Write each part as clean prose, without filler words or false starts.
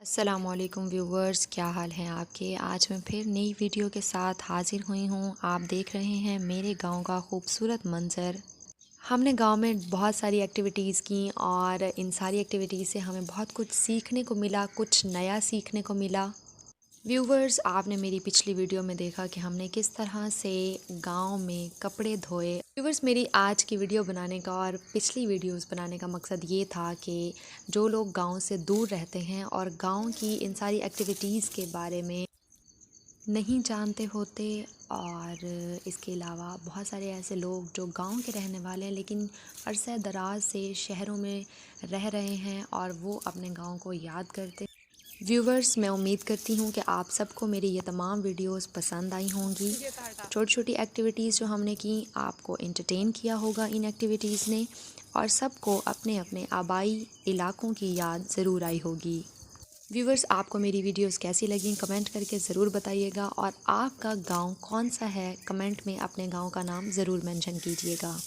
अस्सलामुअलैकुम व्यूवर्स, क्या हाल हैं आपके। आज मैं फिर नई वीडियो के साथ हाज़िर हुई हूँ। आप देख रहे हैं मेरे गांव का खूबसूरत मंज़र। हमने गांव में बहुत सारी एक्टिविटीज़ की और इन सारी एक्टिविटीज़ से हमें बहुत कुछ सीखने को मिला, कुछ नया सीखने को मिला। व्यूवर्स, आपने मेरी पिछली वीडियो में देखा कि हमने किस तरह से गांव में कपड़े धोए। व्यूवर्स, मेरी आज की वीडियो बनाने का और पिछली वीडियोस बनाने का मकसद ये था कि जो लोग गांव से दूर रहते हैं और गांव की इन सारी एक्टिविटीज़ के बारे में नहीं जानते होते, और इसके अलावा बहुत सारे ऐसे लोग जो गांव के रहने वाले हैं लेकिन अरसे दराज से शहरों में रह रहे हैं और वो अपने गांव को याद करते। व्यूवर्स, मैं उम्मीद करती हूँ कि आप सबको मेरी ये तमाम वीडियोस पसंद आई होंगी। छोटी छोटी एक्टिविटीज़ जो हमने की, आपको एंटरटेन किया होगा इन एक्टिविटीज़ ने, और सबको अपने अपने आबाई इलाकों की याद ज़रूर आई होगी। व्यूवर्स, आपको मेरी वीडियोस कैसी लगी कमेंट करके ज़रूर बताइएगा, और आपका गांव कौन सा है कमेंट में अपने गांव का नाम ज़रूर मेंशन कीजिएगा।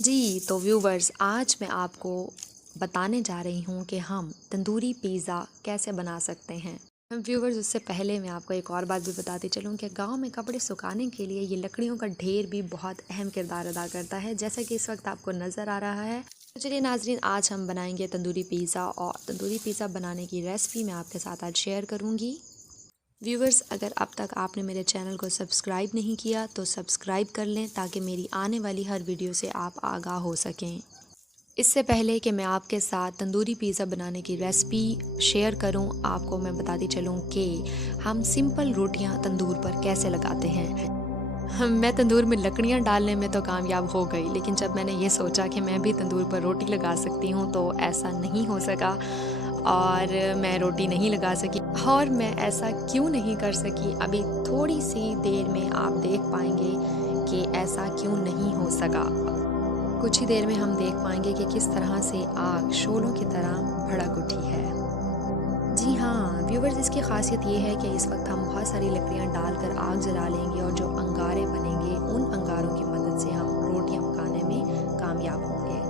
जी तो व्यूवर्स, आज मैं आपको बताने जा रही हूँ कि हम तंदूरी पिज़्ज़ा कैसे बना सकते हैं। व्यूवर्स, उससे पहले मैं आपको एक और बात भी बताती चलूँ कि गांव में कपड़े सुखाने के लिए ये लकड़ियों का ढेर भी बहुत अहम किरदार अदा करता है, जैसा कि इस वक्त आपको नज़र आ रहा है। तो चलिए नाजरीन, आज हम बनाएंगे तंदूरी पिज़्ज़ा, और तंदूरी पिज़्ज़ा बनाने की रेसिपी मैं आपके साथ आज शेयर करूँगी। व्यूवर्स, अगर अब तक आपने मेरे चैनल को सब्सक्राइब नहीं किया तो सब्सक्राइब कर लें ताकि मेरी आने वाली हर वीडियो से आप आगाह हो सकें। इससे पहले कि मैं आपके साथ तंदूरी पिज़्ज़ा बनाने की रेसिपी शेयर करूं, आपको मैं बताती चलूं कि हम सिंपल रोटियां तंदूर पर कैसे लगाते हैं। मैं तंदूर में लकड़ियां डालने में तो कामयाब हो गई, लेकिन जब मैंने ये सोचा कि मैं भी तंदूर पर रोटी लगा सकती हूँ तो ऐसा नहीं हो सका, और मैं रोटी नहीं लगा सकी। और मैं ऐसा क्यों नहीं कर सकी, अभी थोड़ी सी देर में आप देख पाएंगे कि ऐसा क्यों नहीं हो सका। कुछ ही देर में हम देख पाएंगे कि किस तरह से आग शोलों की तरह भड़क उठी है। जी हाँ व्यूवर्स, इसकी खासियत ये है कि इस वक्त हम बहुत सारी लकड़ियाँ डालकर आग जला लेंगे, और जो अंगारे बनेंगे उन अंगारों की मदद से हम रोटियाँ पकाने में कामयाब होंगे।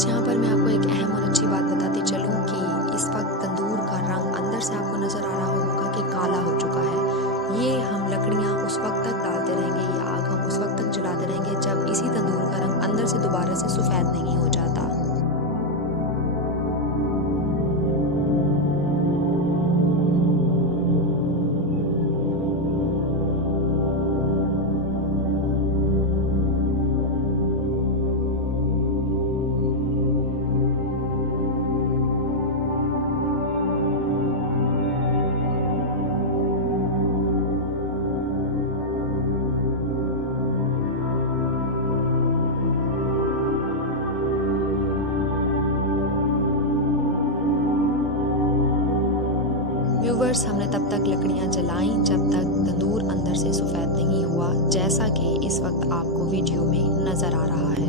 व्यूअर्स, यहाँ पर मैं आपको एक अहम और अच्छी बात बताती चलूँ कि इस वक्त तंदूर का रंग अंदर से आपको नज़र आ रहा होगा कि काला हो चुका है। ये हम लकड़ियाँ उस वक्त तक डालते रहेंगे, ये आग हम उस वक्त तक जलाते रहेंगे जब इसी तंदूर का रंग अंदर से दोबारा से सफ़ेद नहीं हो जाता। व्यूवर्स, हमने तब तक लकड़ियां जलाईं जब तक तंदूर अंदर से सफ़ेद नहीं हुआ, जैसा कि इस वक्त आपको वीडियो में नज़र आ रहा है।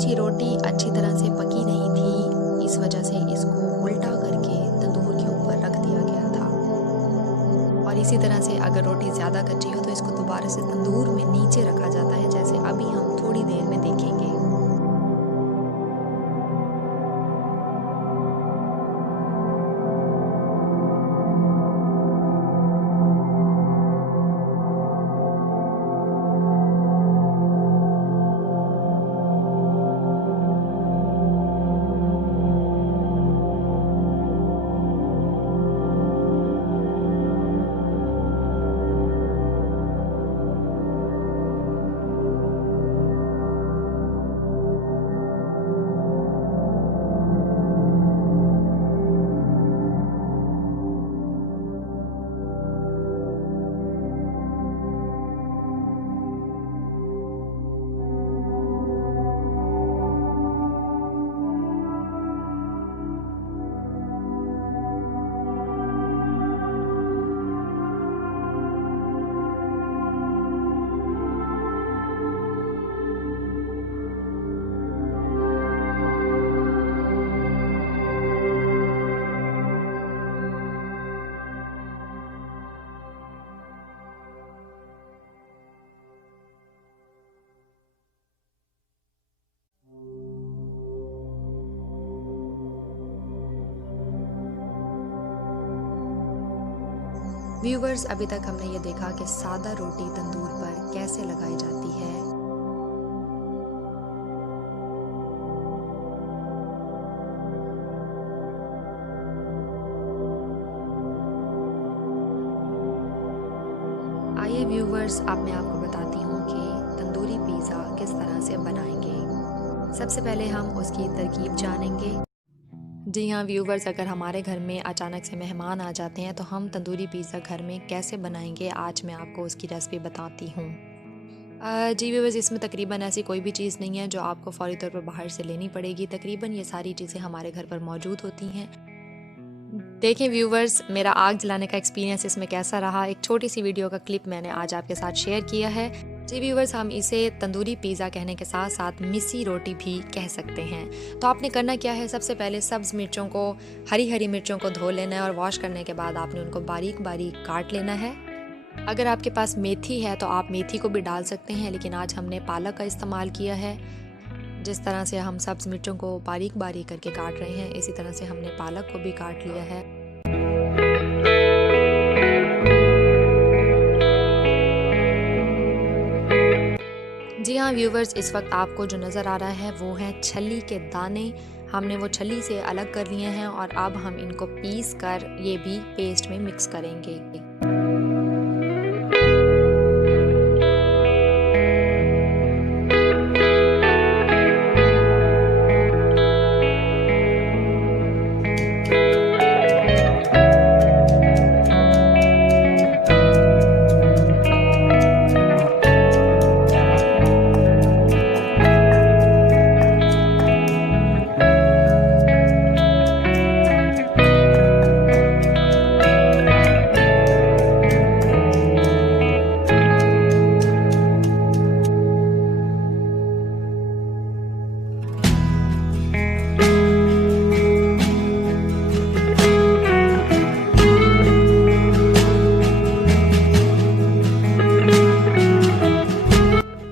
ये रोटी अच्छी तरह से पकी नहीं थी, इस वजह से इसको उल्टा करके तंदूर के ऊपर रख दिया गया था। और इसी तरह से अगर रोटी ज़्यादा कच्ची हो तो इसको दोबारा से तंदूर में नीचे रखा जाता है, जैसे अभी हम थोड़ी देर में देखेंगे। व्यूवर्स, अभी तक हमने ये देखा कि सादा रोटी तंदूर पर कैसे लगाई जाती है। आइए व्यूवर्स, अब मैं आपको बताती हूँ कि तंदूरी पिज़्ज़ा किस तरह से बनाएंगे। सबसे पहले हम उसकी तरकीब जानेंगे। जी हाँ व्यूवर्स, अगर हमारे घर में अचानक से मेहमान आ जाते हैं तो हम तंदूरी पिज़्ज़ा घर में कैसे बनाएंगे, आज मैं आपको उसकी रेसिपी बताती हूँ। जी व्यूवर्स, इसमें तकरीबन ऐसी कोई भी चीज़ नहीं है जो आपको फ़ौरी तौर पर बाहर से लेनी पड़ेगी। तकरीबन ये सारी चीज़ें हमारे घर पर मौजूद होती हैं। देखें व्यूवर्स, मेरा आग जलाने का एक्सपीरियंस इसमें कैसा रहा। एक छोटी सी वीडियो का क्लिप मैंने आज आपके साथ शेयर किया है। जी व्यूवर्स, हम इसे तंदूरी पिज़्ज़ा कहने के साथ साथ मिस्सी रोटी भी कह सकते हैं। तो आपने करना क्या है, सबसे पहले सब्ज़ मिर्चों को, हरी हरी मिर्चों को धो लेना है और वॉश करने के बाद आपने उनको बारीक बारीक काट लेना है। अगर आपके पास मेथी है तो आप मेथी को भी डाल सकते हैं, लेकिन आज हमने पालक का इस्तेमाल किया है। जिस तरह से हम सब्ज़ मिर्चों को बारीक बारीक करके काट रहे हैं, इसी तरह से हमने पालक को भी काट लिया है। जी हाँ व्यूवर्स, इस वक्त आपको जो नज़र आ रहा है वो है छल्ली के दाने। हमने वो छल्ली से अलग कर लिए हैं और अब हम इनको पीस कर ये भी पेस्ट में मिक्स करेंगे।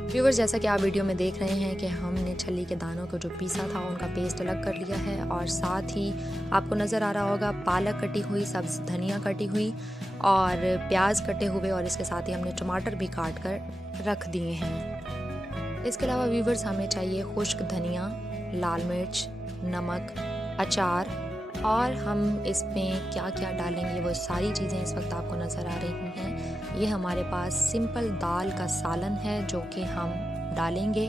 व्यूवर्स, जैसा कि आप वीडियो में देख रहे हैं कि हमने छल्ली के दानों को जो पीसा था उनका पेस्ट अलग कर लिया है और साथ ही आपको नज़र आ रहा होगा पालक कटी हुई, सब्ज़ धनिया कटी हुई और प्याज कटे हुए, और इसके साथ ही हमने टमाटर भी काट कर रख दिए हैं। इसके अलावा व्यूवर्स, हमें चाहिए खुश्क धनिया, लाल मिर्च, नमक, अचार, और हम इसमें क्या क्या डालेंगे वो सारी चीज़ें इस वक्त आपको नज़र आ रही हैं। ये हमारे पास सिंपल दाल का सालन है जो कि हम डालेंगे।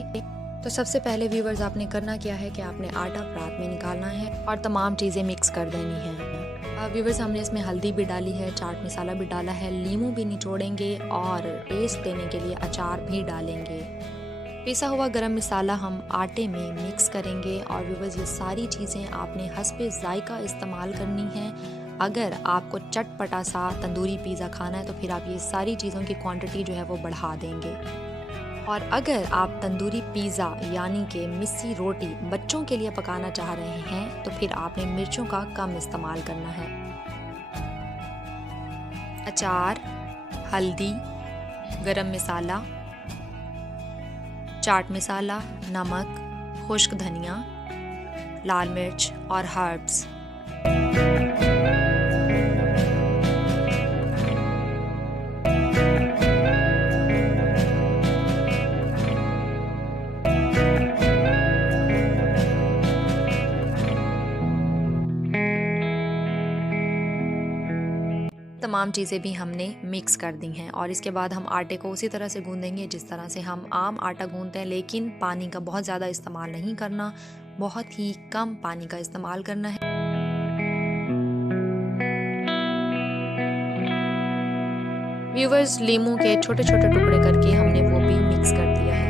तो सबसे पहले व्यूवर्स, आपने करना क्या है कि आपने आटा रात में निकालना है और तमाम चीज़ें मिक्स कर देनी है। व्यूवर्स, हमने इसमें हल्दी भी डाली है, चाट मसाला भी डाला है, नींबू भी निचोड़ेंगे और टेस्ट देने के लिए अचार भी डालेंगे। पिसा हुआ गरम मसाला हम आटे में मिक्स करेंगे और व्यूवर्स, ये सारी चीज़ें आपने हस्बे ज़ायका इस्तेमाल करनी है। अगर आपको चटपटा सा तंदूरी पिज़्ज़ा खाना है तो फिर आप ये सारी चीज़ों की क्वांटिटी जो है वो बढ़ा देंगे। और अगर आप तंदूरी पिज़्ज़ा यानी कि मिस्सी रोटी बच्चों के लिए पकाना चाह रहे हैं तो फिर आपने मिर्चों का कम इस्तेमाल करना है। अचार, हल्दी, गरम मसाला, चाट मसाला, नमक, खुश्क धनिया, लाल मिर्च और हर्ब्स। तमाम चीज़ें भी हमने मिक्स कर दी हैं और इसके बाद हम आटे को उसी तरह से गूंदेंगे जिस तरह से हम आम आटा गूंदते हैं, लेकिन पानी का बहुत ज़्यादा इस्तेमाल नहीं करना, बहुत ही कम पानी का इस्तेमाल करना है। व्यूवर्स, लीमू के छोटे छोटे टुकड़े करके हमने वो भी मिक्स कर दिया है।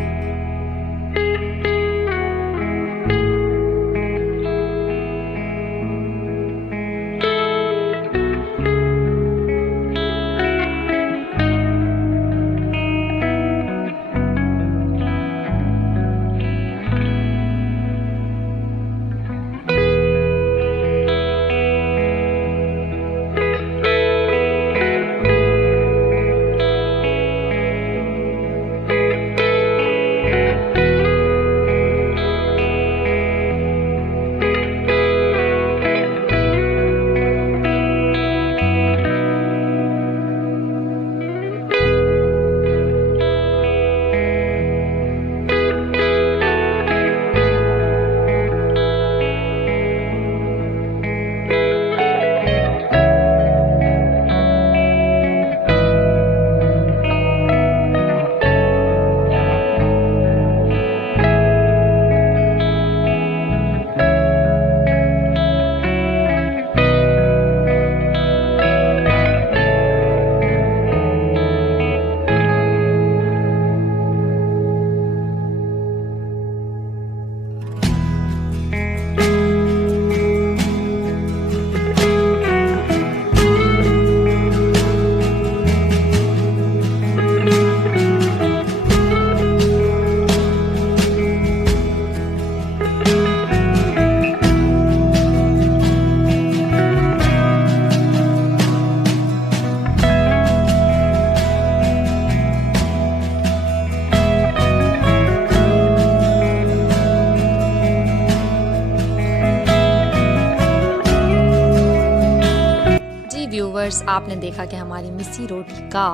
व्यूअर्स, आपने देखा कि हमारी मिस्सी रोटी का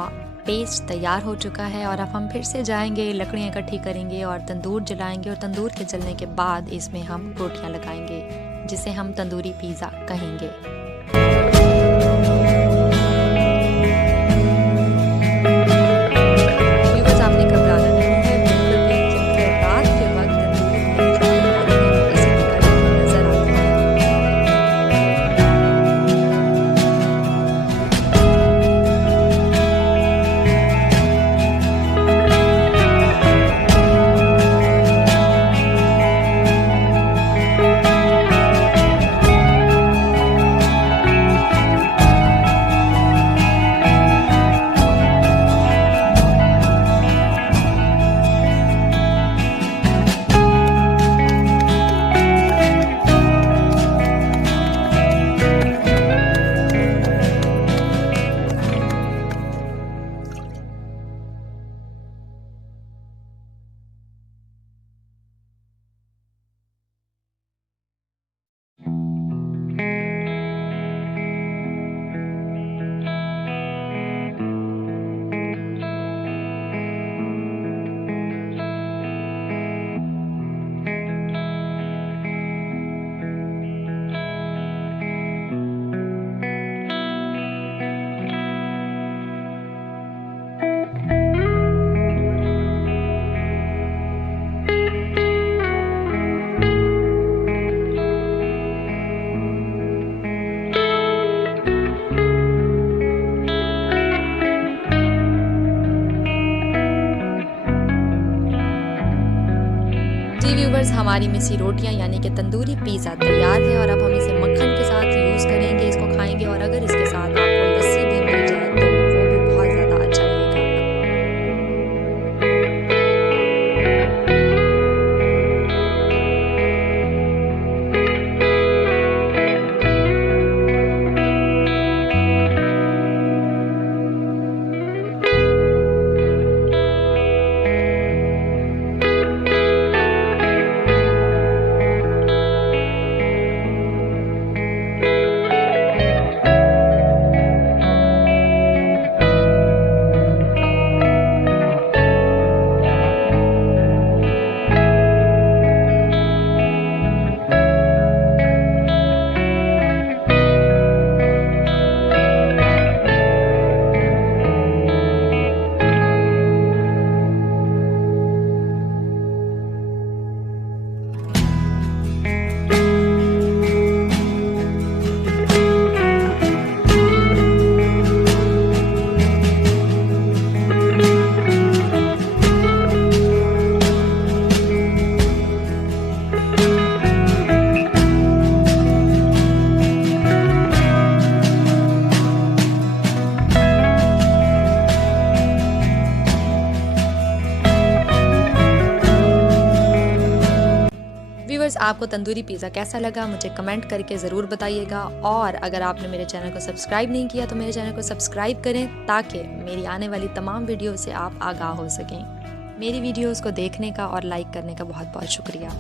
पेस्ट तैयार हो चुका है और अब हम फिर से जाएंगे, लकड़ियाँ इकट्ठी करेंगे और तंदूर जलाएंगे और तंदूर के जलने के बाद इसमें हम रोटियाँ लगाएंगे, जिसे हम तंदूरी पिज़्ज़ा कहेंगे। व्यूअर्स, आपने घबराना नहीं है, बिल्कुल भी, क्योंकि रात के वक्त तंदूरी में जो हम बनाते हैं वो इसी प्रकार नजर आती है। जी व्यूवर्स, हमारी मिस्सी रोटियां यानी कि तंदूरी पिज़्ज़ा तैयार है और अब हम इसे मक्खन के साथ यूज़ करेंगे, इसको खाएंगे और अगर इसके साथ आपको लस्सी भी मिल जाए तो वो भी बहुत ज़्यादा अच्छा लगेगा। व्यूअर्स, आपको तंदूरी पिज़्ज़ा कैसा लगा मुझे कमेंट करके ज़रूर बताइएगा और अगर आपने मेरे चैनल को सब्सक्राइब नहीं किया तो मेरे चैनल को सब्सक्राइब करें ताकि मेरी आने वाली तमाम वीडियो से आप आगाह हो सकें। मेरी वीडियोज़ को देखने का और लाइक करने का बहुत बहुत शुक्रिया।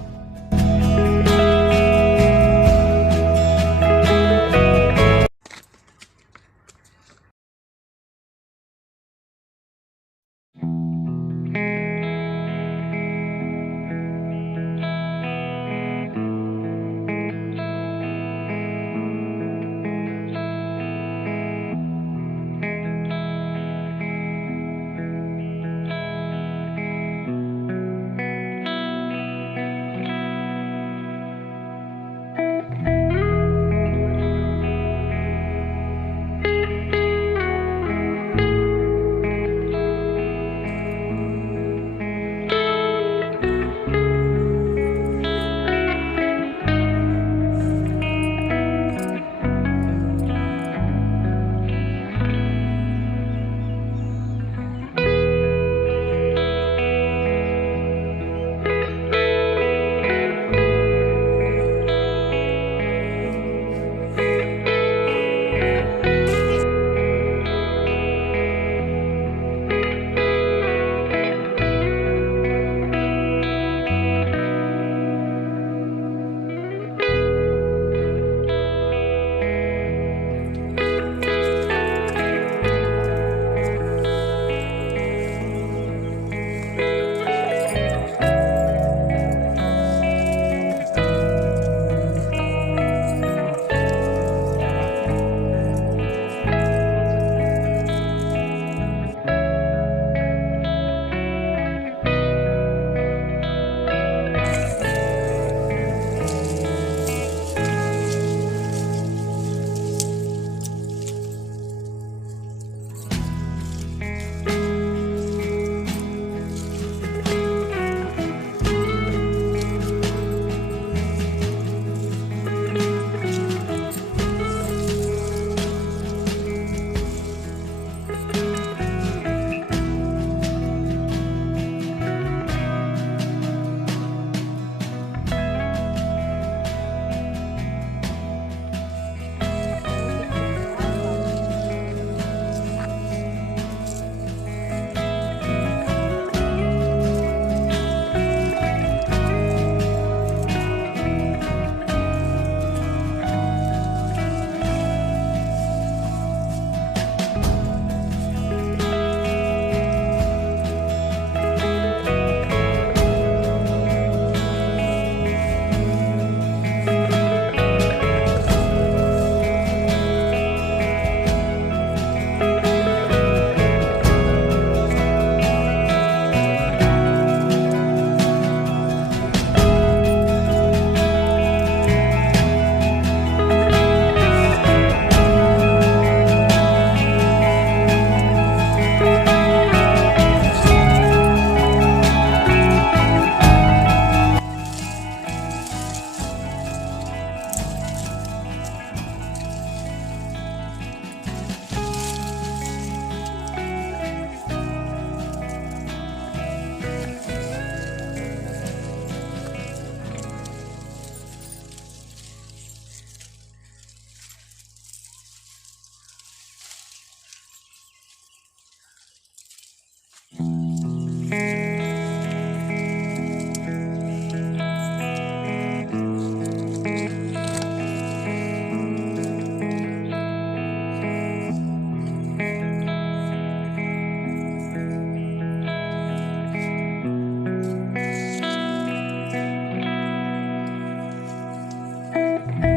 है।